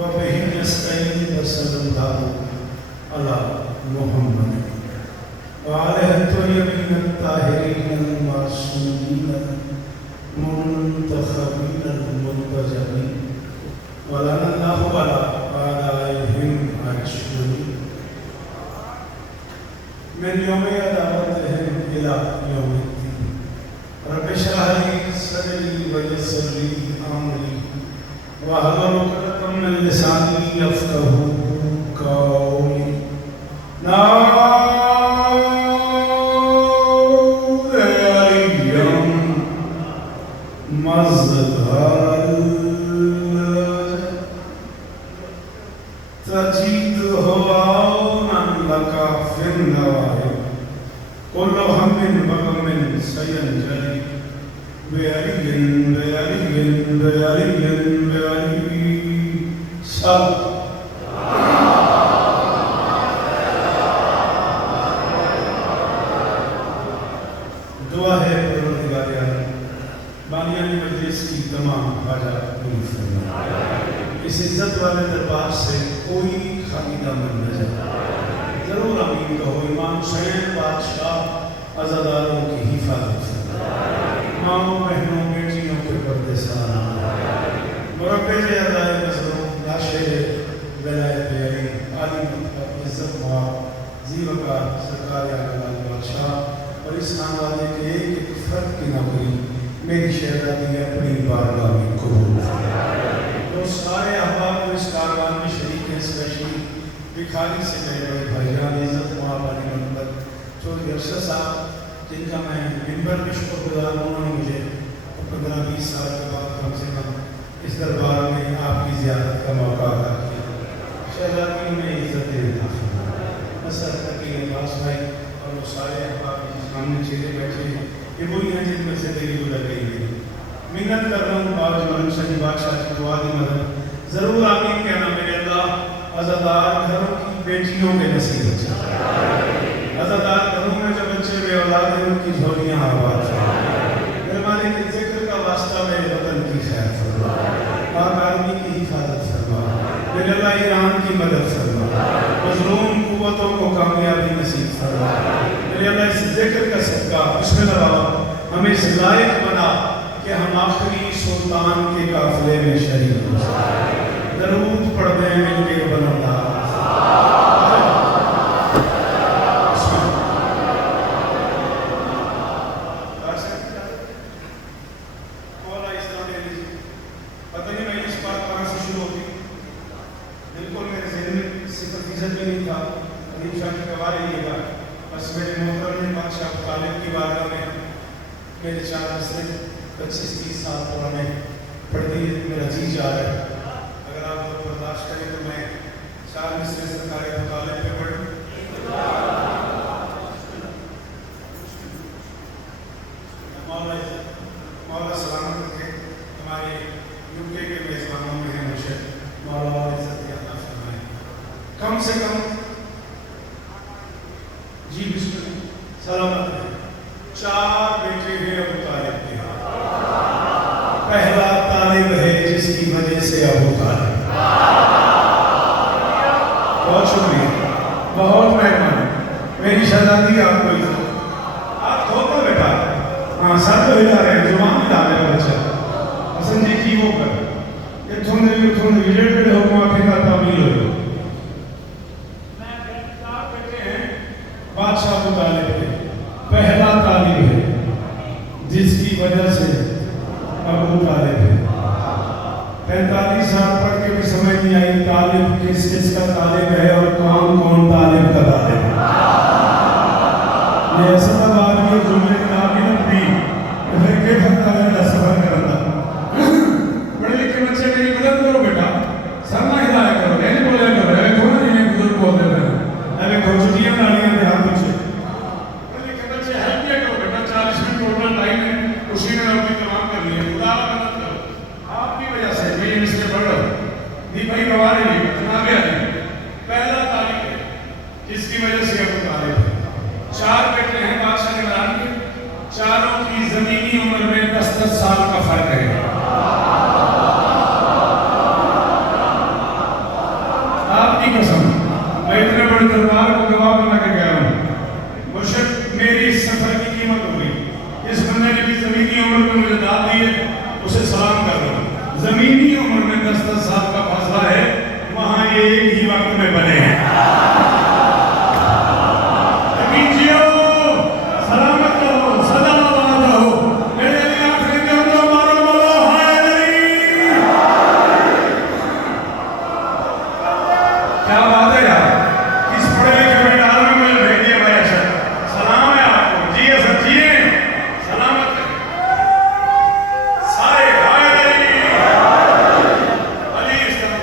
وبه نستعين وصلى الله على محمد وعلى الطيبين الطاهرين المعصومين المنتخبين المنتجبين ولعن الله على أعدائهم أجمعين من يوم دعوتهم إلى يوم الدين. رب اشرح لي صدري ويسر لي أمري واحلل عقدة من لساني يفقهوا قولي. نعوذ اليوم مظهر تجد هوانا لك في النوايا كل هم بغم سينجلي بعلي بعلي بعلي بعلي صل. دعا ہے پروردگار عالم بانیان مجلس کی تمام حاجات پوری فرما. اس عزت والے دربار سے کوئی خالی دامن نہ جائے. ضرور امین کہو. امام حسین بادشاہ عزاداروں کی حفاظت فرما. ماؤں بہنوں بیٹیوں کے پردے سلام. مربع اعضائے نظروں ناشر ولایت علی عالی عزت مآب ذی وقار سرکار اعلیٰ بادشاہ اور اس خانوادے کے ایک فرد کی نوکری میری شہزادی اپنی بارگاہ میں قبول فرما. تو سارے احباب کو اس کاروان میں شریک ہیں، اسپیشلی بکھاری سے میرے بڑے بھائیان عزت مآب علی محمد چودھری ارشد صاحب جن کا میں منبر میں شکر گزار ہوں. انہوں نے مجھے 15-20 سال کے بعد کم سے کم اس دربار میں آپ کی زیارت کا موقع عطا کیا. شہزادیوں میں عزت عطا فرمائے. مسرت تقی عباس بھائی اور وہ سارے احباب جس سامنے چہرے بیٹھے ہیں یہ وہی ہیں جن میں سے دلی گزر گئی ہے. منت کر رہا ہوں باج ملک شاہی بادشاہ کی دعا دی مدد ضرور آمین کہنا. میرے اللہ عزادار گھروں کی بیٹیوں کے نصیب ہے. عزادار گھروں میں جو بچے بے اولاد ہیں ان کی جھولیاں آباد فرما. میرے مالک کے ذکر کا واسطہ میرے وطن کی خیر فرما. پاک آدمی کی حفاظت فرما. میرے اللہ ایران کی مدد فرما. مظلوم قوتوں کو کامیابی نصیب فرما. میرے اللہ اس ذکر کا صدقہ بسم اللہ ہمیں اس لائق بنا کہ ہم آخری سلطان کے قافلے میں شریک ہو سکیں. درود پڑھ دیں مل کے بلندہ. پتہ نہیں میں اس بات کہاں سے شروع ہوتی بالکل میرے ذہن میں 0% بھی نہیں تھا. عظیم شاہ کی گواہ رہیے گا. بس میرے محترم نے بادشاہ طالب کی بارگاہ میں میرے 4 مصرے 25-30 سال پرانے پڑھ دی. میرا جی جا رہا ہے. اگر آپ لوگ برداشت کریں تو میں 4 مصرے سرکار طالب پہ پڑھوں. مولا سلامت رکھے. ہمارے UK کے میزبانوں میں ہیں مرشد مولا عزت عطا فرمائے. کم سے کم جی بسم اللہ سلامت رہے. 4 بیٹے ہیں ابو طالب کے. پہلا طالب ہے جس کی وجہ سے ابو طالب. بہت شکریہ. بہت مہربانی. میری شہزادی آپ کو عزت. آپ کھوتا بیٹا. ہاں سر تو ہلا رہے ہیں. زبان ہلا رہے ہیں بچہ. حسن جی کی وہ کر یہ تھوڑے ریلیٹڈ ہو کو آخر کا تعمیل ہو. میں 4 بیٹے ہیں بادشاہ ابو طالب کے. پہلا طالب ہے جس کی وجہ سے ابو طالب ہے. 45 سال پڑھ کے بھی سمجھ نہیں آئی طالب کس کس کا طالب ہے اور کون کون طالب کا طالب ہے. یہ ایسا بات ہے جو میرے نامی نبی پھر کے بھتا ہے سفر کرتا. پڑھے لکھے بچے میری مدد کرو بیٹا. سر نہ ہدایت کرو. نہیں بولے کرو. اے کھونا نہیں ہے بزرگ بولتے رہے. اے کھو چھٹیاں نالیاں دے ہاتھ پیچھے. پڑھے لکھے بچے ہیلپ کیا کرو بیٹا. 40 منٹ ٹوٹل ٹائم ہے. اسی میں اپنی تمام کر لی ہے. خدا مدد کرو. آپ کی وجہ سے میں اس سے پڑھ رہا ہوں. نہیں بھائی گواہ رہی ہے. جناب علی پہلا طالب ہے جس کی وجہ سے ابو طالب ہے. 4 بیٹے ہیں. مسند صاحب کا فاصلہ ہے وہاں یہ ایک ہی وقت میں بنے ہیں. امین جیو سلامت رہو سدا آباد رہو. میرے علی آخری کے اندر مارو بولو ہائے علی. کیا بات ہے یار. کس پڑھے لکھے میں ڈال میں مجھے بھیج دیا بھائی. اچھا سلام ہے آپ کو. جی سر جی سلامت ہے سارے. ہائے علی علی اس طرح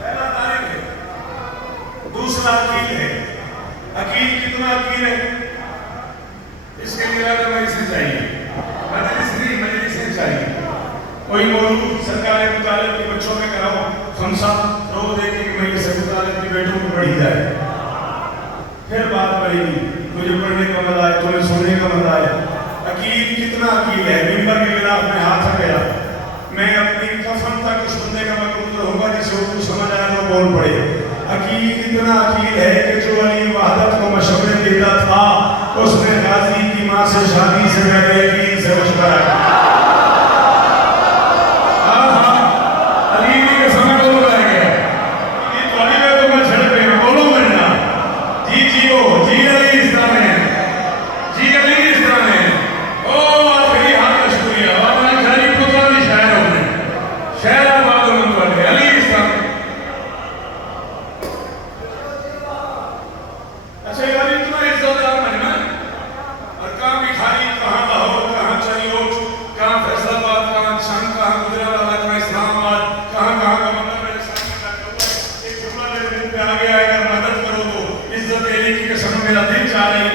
پہلا تاریخ ہے. دوسرا عقیل ہے. عقیل کتنا عقیل ہے اس کے لیے مجلس چاہیے. مجلس نہیں مجلس چاہیے. کوئی موضوع سرکار مطالب کے بچوں میں کراؤ. خمسہ روز دیکھیں کہ مجلس مطالب کی بیٹوں کو پڑھی جائے. پھر بات پڑے گی. مجھے پڑھنے کا مزہ آئے تمہیں سننے کا مزہ آئے. عقیل کتنا عقیل ہے. ممبر کے خلاف میں ہاتھ رکھ گیا. میں اپنی کفن تک اس بندے کا مقبول رہوں گا جسے اردو سمجھ آیا تو بول پڑے. عقیل کتنا عقیل ہے کہ جو علی وحدت کو مشورے دیتا تھا اس نے غازی کی ماں سے شادی سے پہلے عقیل سے مشورہ کیا. علی کے سمجھ بول رہے گئے یہ تو علی میں تو میں چھڑ پہ بولو مرنا. جی جی ہو جی علی اس طرح ہے. جی علی اس طرح ہے. او آخری ہاتھ کا شکریہ. اور میں گھری پترہ بھی شاعر ہوں نے شہر آباد ہوں تو علی اس طرح ہے. اچھا یہ علی اتنا عزت دار مرنا اور کہاں بکھاری کہاں لاہور کہاں چریوٹ کہاں فیصل آباد کہاں چھنگ کہاں گجرانوالہ کہاں اسلام آباد کہاں کہاں کا مطلب میرے سامنے رکھا ہوا ہے. ایک جملہ میرے دل پہ آ گیا ہے اگر مدد کرو تو عزت علی کی قسم میرا دل چاہ رہی ہے.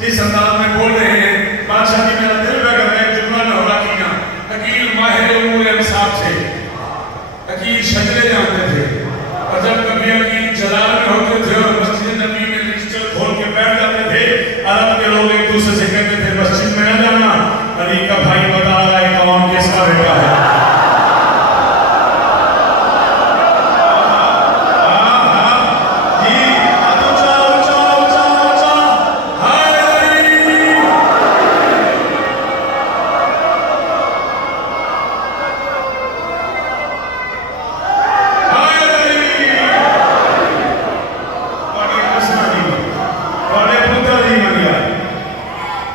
جس انداز میں بول رہے ہیں بادشاہ جی میرا دل بہ کر رہے ہیں. جملہ نہ ہو رہا کینا. عقیل ماہر امور انصاف تھے. عقیل شجرے جانتے تھے. اور جب کبھی عقیل جلال میں ہوتے تھے اور مسجد نبی میں رجسٹر کھول کے بیٹھ جاتے تھے عرب کے لوگ ایک دوسرے سے کہتے تھے مسجد میں نہ جانا علی کا بھائی بتا رہا ہے کون کس کا بیٹا ہے. جی اونچا اونچا اونچا اونچا ہائے علی. ہائے علی. بڑی قسمت دی بڑے پتر دی بن گیا.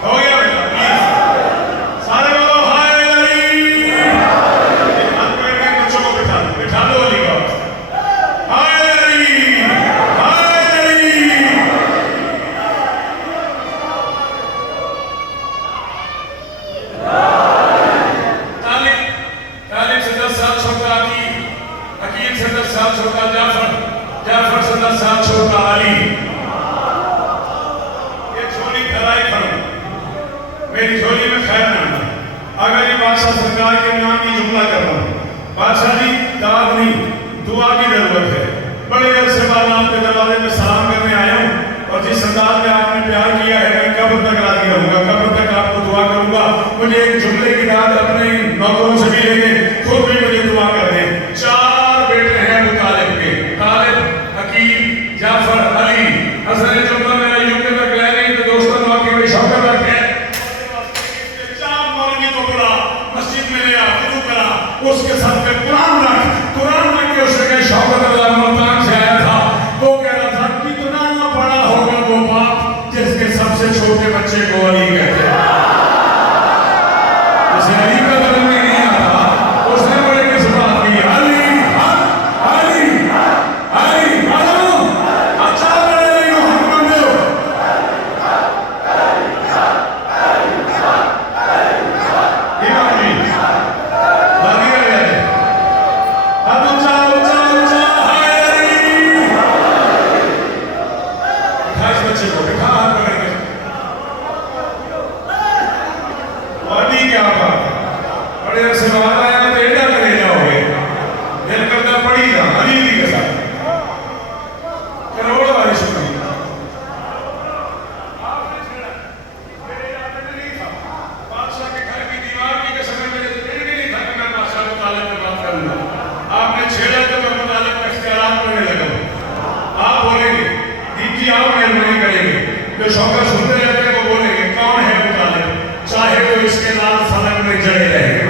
ہو گیا بیٹا پلیز سارے بولو ہائے علی. ہاتھ پیر میں بچوں کو بٹھا دو علی کا. ہائے علی ہائے علی. طالب سے 10 سال چھوٹا عقیل. عقیل سے 10 سال چھوٹا جعفر. جعفر سے 10 سال چھوٹا علی. یہ جھولی پھیلائی کھڑوں میری جھولی میں خیر نہ. اگر یہ بادشاہ سرکار کے نام کی جملہ کر رہا ہوں بادشاہ جی دعوت نہیں دعا کی ضرورت ہے. بڑے عرصے بعد آپ کے دروازے میں سلام کرنے آیا ہوں اور جس انداز میں آپ نے پیار کیا ہے میں قبر تک راضی رہوں گا. قبر تک آپ کو دعا کروں گا. مجھے ایک جملے کی یاد اپنے نوکروں سے بھی لے کے خود بھی مجھے دعا کر دیں. 4 بیٹے ہیں ابو طالب کے. طالب عقیل جعفر علی. اصل جملہ میرا یوکے تک لے گئی تو دوستوں واقعی میں شوکت رکھے 4 مولوی کو بلا مسجد میں لیا وضو کرا اس کے ساتھ میں قرآن رکھ. قرآن رکھ کے اس نے کہا شوکت اللہ ملتان سے آیا تھا. وہ کہہ رہا تھا کتنا بڑا ہوگا وہ باپ جس کے سب سے چھوٹے بچے کو علی کہتے ہیں. اسے علی کا بدل میں نہیں آتا. اس نے بڑے کس بات کی علی علی علی علی اچھا بڑے علی محمد دو. امام جی بھاگی رہے ہیں. اب اونچا اونچا اونچا ہائے علی. 28 بچے کو بٹھا ہاتھ پکڑ کے. علی کیا بات ہے. بڑے عرصے بعد آیا تو ایڈا کرے جاؤ گے. دل کرتا پڑھی جا علی بھی کے ساتھ کروڑ والی شکریہ. آپ نے چھڑا میرے یاد میں نہیں تھا. بادشاہ کے گھر کی دیوار کی قسم میرے دل میں نہیں تھا کہ میں بادشاہ مطالب میں بات کروں گا. آپ نے چھیڑا تو میں مطالب میں اختیارات کرنے لگا. آپ بولیں گے دیپ جی آپ مہربانی کریں گے. جو شوکر سنتے رہتے ہیں وہ بولیں گے کون ہے مطالب چاہے تو اس کے نام فلک میں جڑے رہے.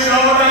14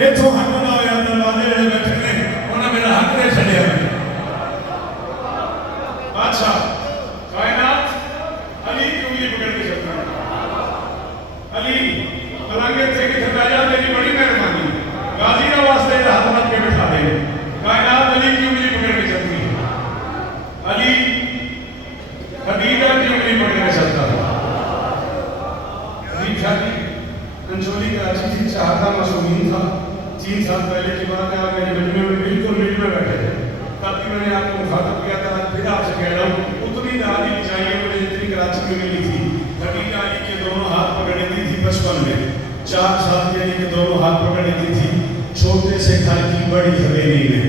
اتوں ہٹنا ہوا دروازے جڑے بیٹھے نے انہیں میرا حق دے چڑیا بادشاہ کائنات علی کی انگلی پکڑ کے چلتا ہے علی پلنگے تھے کہ تھکایا تیری بڑی مہربانی غازی کا واسطے ہاتھ مت کے بٹھا دے کائنات علی کی انگلی پکڑ کے چلتی ہے علی خدیجہ کی انگلی پکڑ کے چلتا ہے علی شادی انجولی کراچی تھی چاہتا معصومین تھا 3 سال پہلے کی بات ہے آپ میرے مجمع میں بالکل مل میں بیٹھے تھے تب بھی میں نے آپ کو مخاطب کیا تھا پھر آپ سے کہہ رہا ہوں اتنی دادی چاہیے مجھے جتنی کراچی میں ملی تھی خدیجہ علی کے دونوں ہاتھ پکڑ لیتی تھی 55 میں 4 سال کے علی کے دونوں ہاتھ پکڑ لیتی تھی چھوٹے سے گھر کی بڑی حویلی میں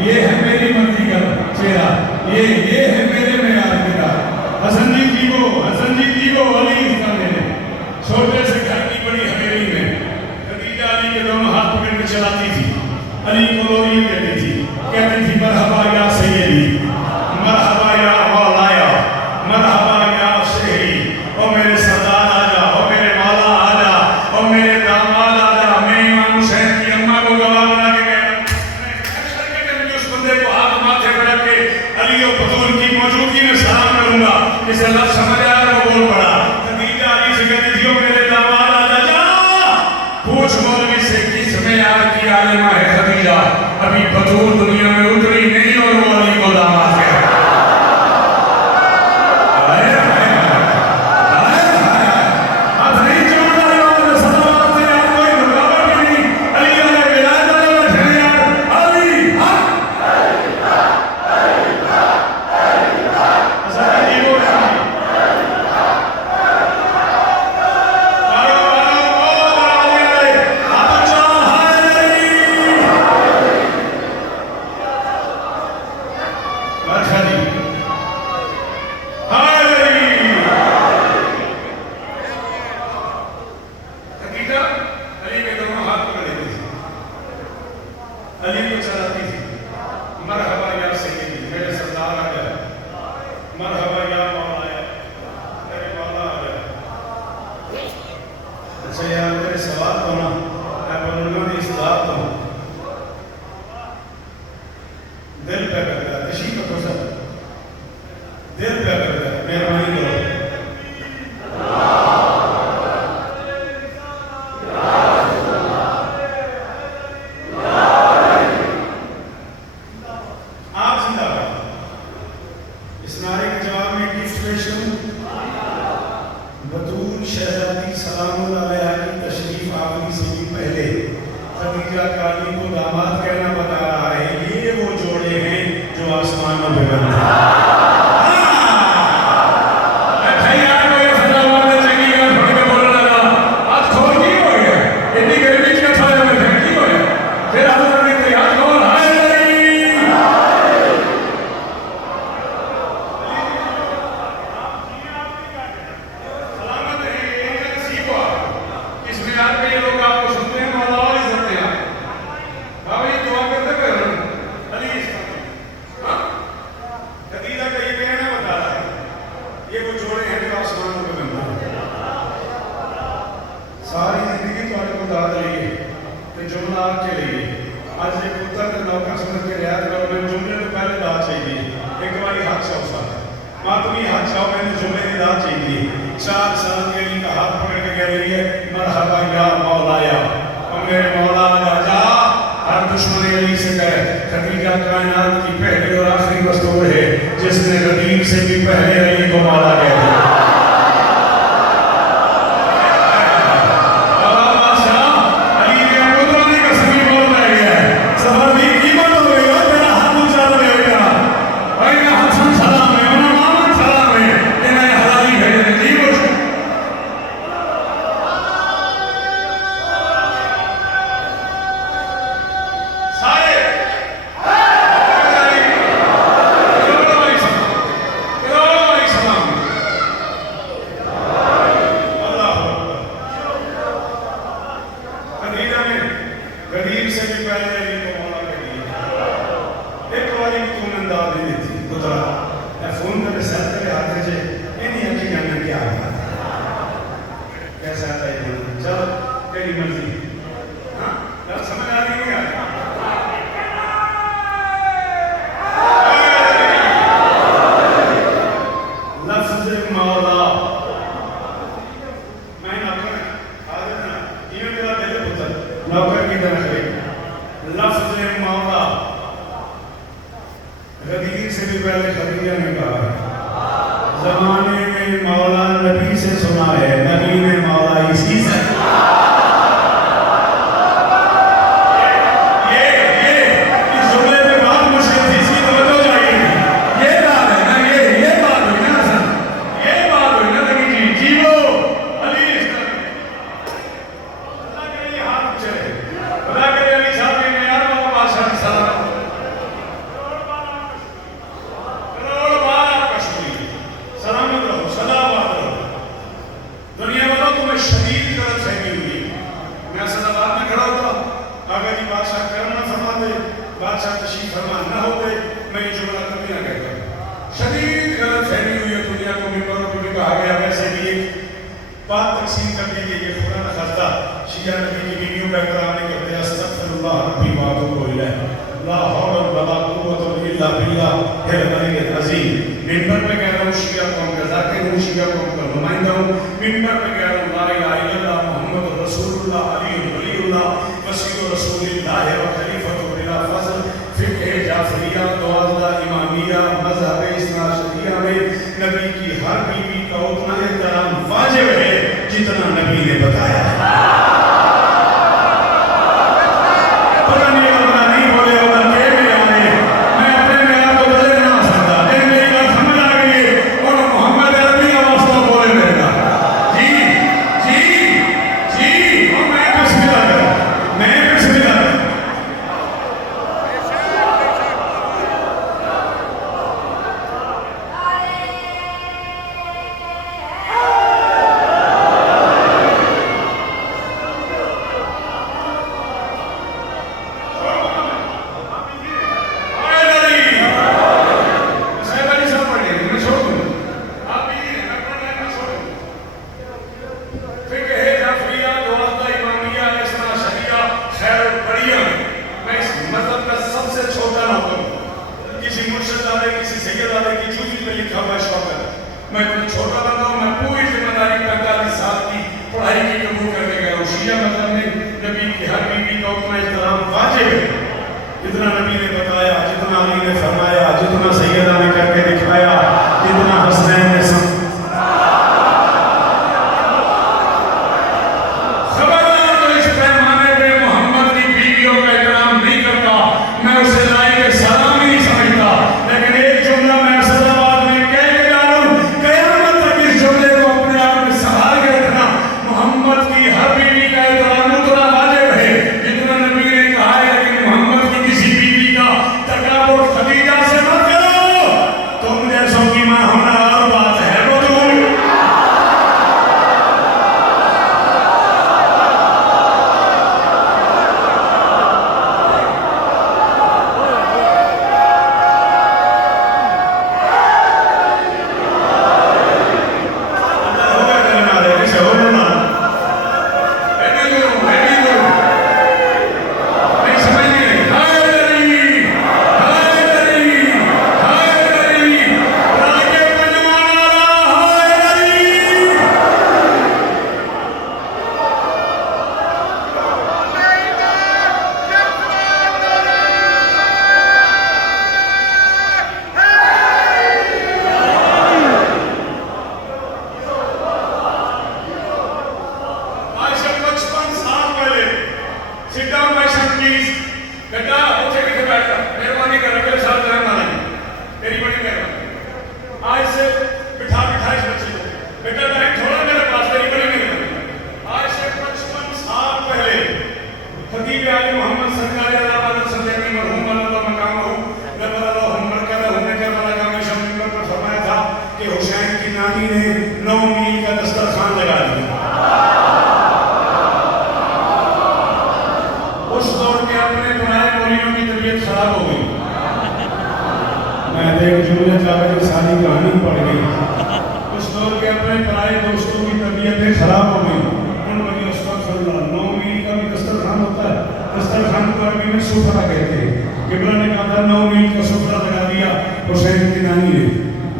یہ ہے میری مرضی کا چہرہ یہ ہے میرے معیار کا حسن جی جیو علی چھوٹے سے گھر کی بڑی حویلی میں خدیجہ علی کے دونوں ہاتھ پکڑ کے چلاتی تھی علی کو لوری کہتی تھی مرحبا یا سیدی مرحبا یا مولایا مرحبا یا شہری او میرے سردار آجا او میرے مولا آجا او میرے داماد آجا میں امام حسین کی اماں کو گواہ بنا کے گیا اس بندے کو ہاتھ ماتھے پہ رکھ کے علی و بطول کی موجودگی میں سلام کروں گا اسے لفظ سمجھ آیا وہ بول پڑا خدیجہ علی سے کہتی تھی او میرے داماد آجا جا پوچھ مولوی سے کس معیار کی عالمہ ہے خدیجہ ابھی بطول دنیا میں اتری نہیں اور وہ علی کو داماد ہے مولا میں نوکر حاضر نا یہ میرا دل پتر نوکر کی طرح ہے لفظ مولا غدیر سے بھی پہلے خدیجہ نے کہا ہے زمانے میں مولا نبی سے سنا ہے نبی نے مولا اسی سے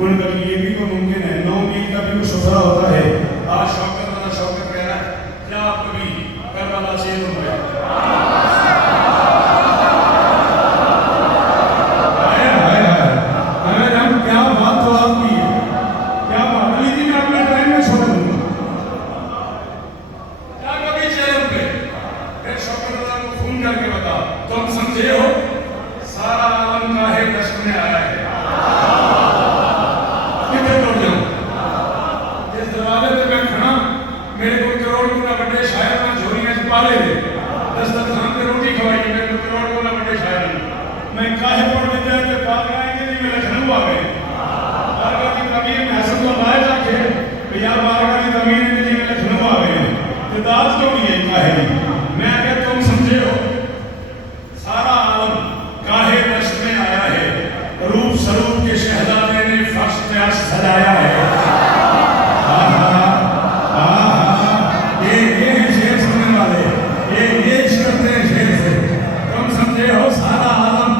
ان کا یہ بھی تو ممکن ہے 9 میل کا بھی کوئی سفرہ ہوتا ہے. آج شوکت کہہ رہا ہے کیا آپ کبھی کربلا سے ہو گیا؟ کیا بات تو آپ کی ہے، کیا بات علی جی، میں اپنے ٹائم میں چھوڑ دوں گا. کیا کبھی چیلنج پہ پھر شوکت اللہ کو فون کر کے بتا تم سمجھے ہو سارا عالم کاہے دشت میں آیا ہے؟ کتنے توڑ جاؤں جس دروازے پہ میں کھڑا میرے کو کروڑ گنا بڑے شاعر میں جھولیاں چھپا لے دے دسترخوان پہ روٹی کھوائی میرے کو کروڑ گنا بڑے شاعر میں کاہے پڑھ دیتا ہے کہ بات آئیں گے نہیں میں لکھنؤ آ گئے بارگاہ کی تعمیر میں حسن تو لائے جا کے کہ یار بارگاہ کی تعمیر میں نہیں میں لکھنؤ آ گئے تعداد کیوں نہیں ہے کاہے میں اگر تم سمجھے ہو سارا عالم کاہے دشت میں آیا ہے روپ سروپ کے شہزادے نے فرش پہ عرش سجایا ہے. یہ ہیں شعر سننے والے یہ عشق کرتے ہیں شعر سے. تم سمجھے ہو سارا عالم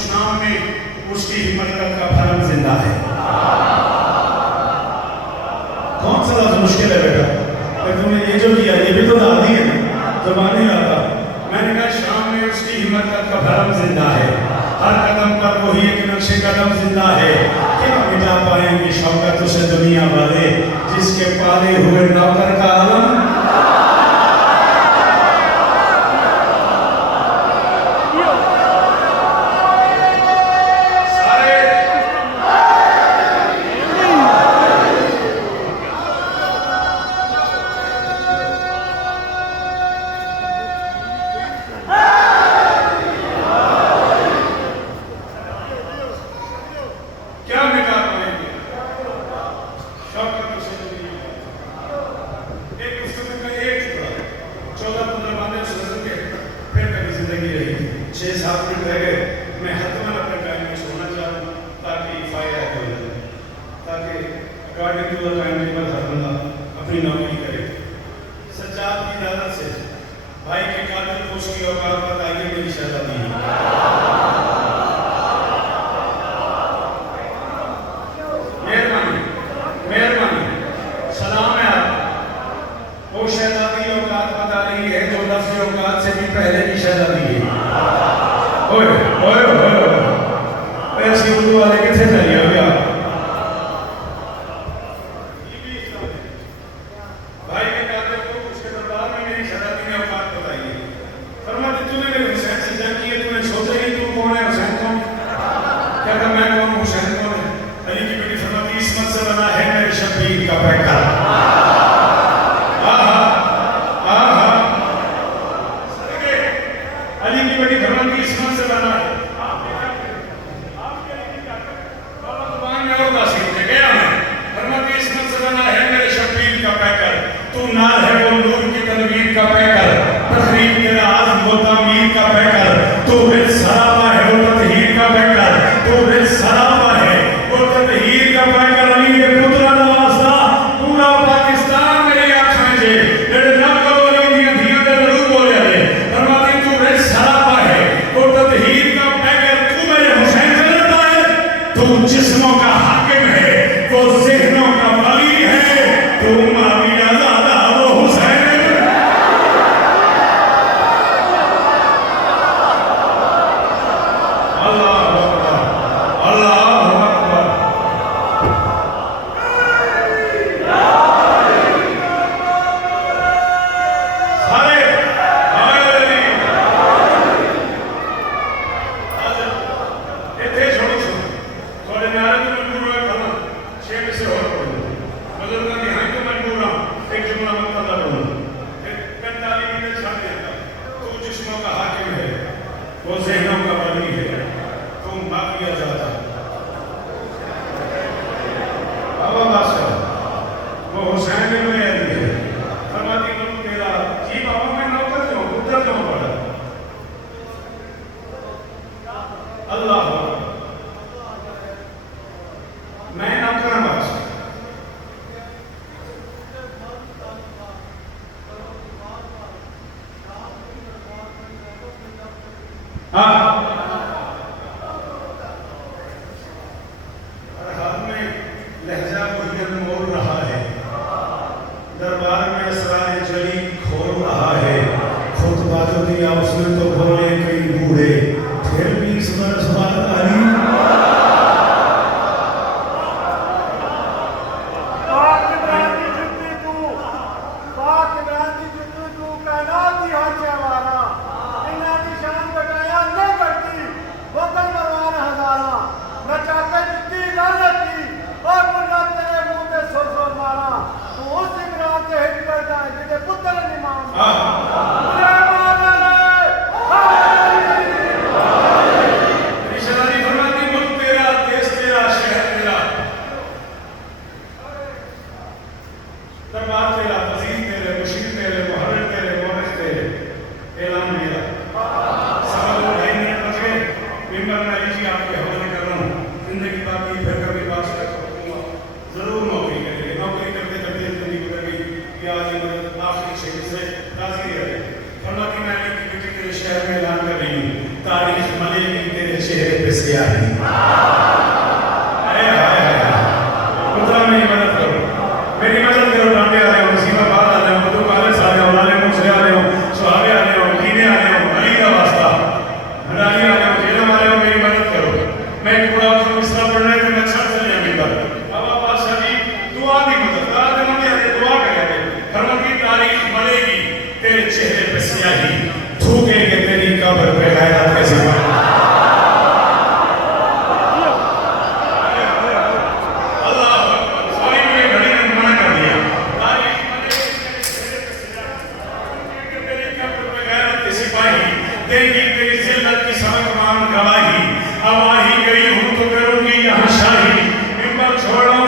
شام میں اس کی حمایت کا پھرم زندہ ہے. کون سا لفظ مشکل ہے بیٹا کہ تم نے یہ جو کیا یہ بھی تو دادی ہے زبان نہیں آتا. میں نے کہا شام میں اس کی حمایت کا پھرم زندہ ہے ہر قدم پر وہی ایک نقش قدم زندہ ہے. کیا مٹا پائیں گے شوکت اسے دنیا والے جس کے پالے ہوئے نوکر کا عالم اپنی نوکری کرے. سجاد کی اجازت سے بھائی کے قاتل کو اس کی اوقات بتائیے میری شہزادی ہے. مہربانی سلام ہے آپ. وہ شہزادی اوقات بتا رہی ہے جو لفظ اوقات سے بھی پہلے کی شہزادی ہے. ایسی اردو والے کیسے چلیے ابھی آپ علی کی بیٹی گھروں کی اسمت سے بنا ہے. ہر حال میں لہجہ وہی انمول رہا ہے، دربار میں اسرار جلی کھول رہا ہے، خطبہ جو دیا اس نے تو کھولے کئی بوڑھے، پھر بھی اس پر سوال آئی چھوڑو